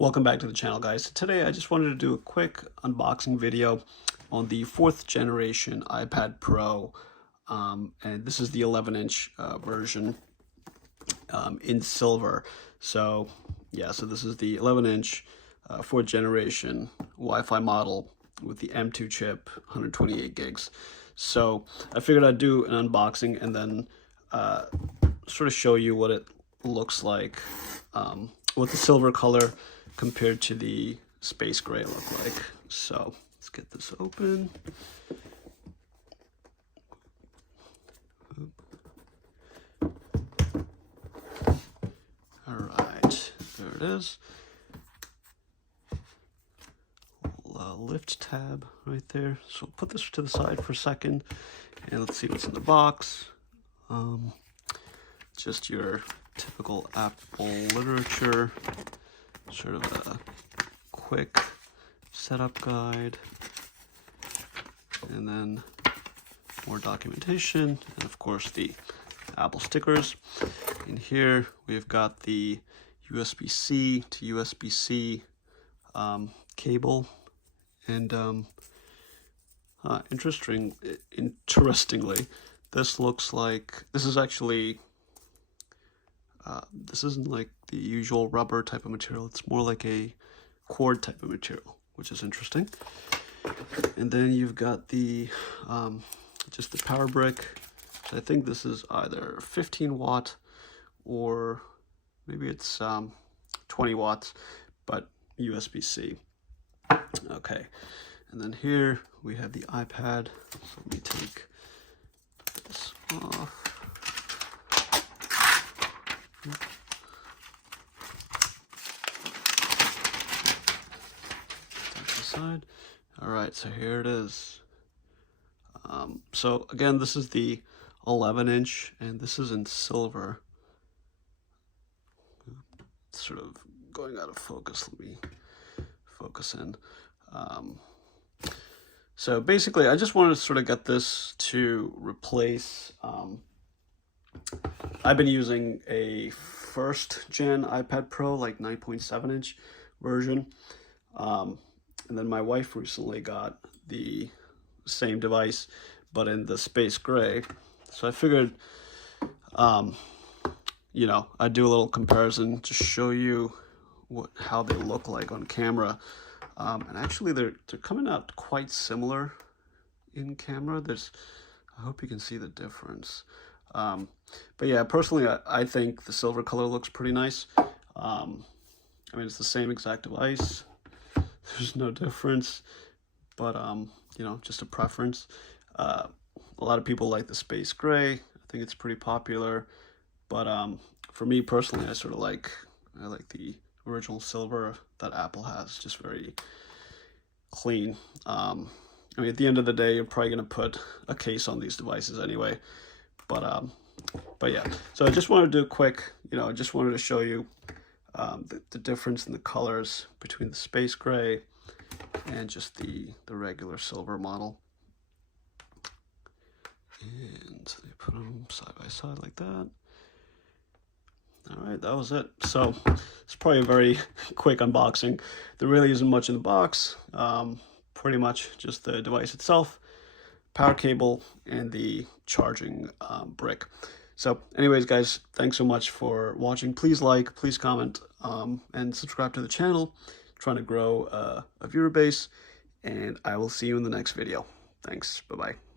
Welcome back to the channel, guys. Today I just wanted to do a quick unboxing video on the 4th generation iPad Pro, and this is the 11-inch version in silver. So yeah, so this is the 11-inch 4th generation Wi-Fi model with the M2 chip, 128 gigs. So I figured I'd do an unboxing and then sort of show you what it looks like with the silver color compared to the space gray look like. So let's get this open. All right, there it is. Lift tab right there. So I'll put this to the side for a second and let's see what's in the box. Just your typical Apple literature, sort of a quick setup guide, and then more documentation, and of course the Apple stickers. In here we've got the USB-C to USB-C cable, and interestingly, this looks like this is actually this isn't like the usual rubber type of material. It's more like a cord type of material, which is interesting. And then you've got the just the power brick. So I think this is either 15 watt or maybe it's 20 watts, but USB-C. Okay, and then here we have the iPad. So let me take this off. Side. All right, so here it is. So again, this is the 11-inch, and this is in silver. It's sort of going out of focus. Let me focus in. So basically, I just wanted to sort of get this to replace. I've been using a 1st gen iPad Pro, like 9.7-inch version. And then my wife recently got the same device, but in the space gray. So I figured, you know, I'd do a little comparison to show you how they look like on camera. And actually, they're coming out quite similar in camera. I hope you can see the difference. But yeah, personally, I think the silver color looks pretty nice. I mean, it's the same exact device. There's no difference, but you know, just a preference. A lot of people like the space gray. I think it's pretty popular, but for me personally, I like the original silver that Apple has, just very clean. I mean, at the end of the day, you're probably gonna put a case on these devices anyway, but yeah. So I just wanted to do a quick, you know, I just wanted to show you the difference in the colors between the space gray and just the regular silver model. And they put them side by side like that. All right, that was it. So it's probably a very quick unboxing. There really isn't much in the box. Pretty much just the device itself, power cable, and the charging brick. So anyways, guys, thanks so much for watching. Please like, please comment, and subscribe to the channel. Trying to grow a viewer base, and I will see you in the next video. Thanks. Bye-bye.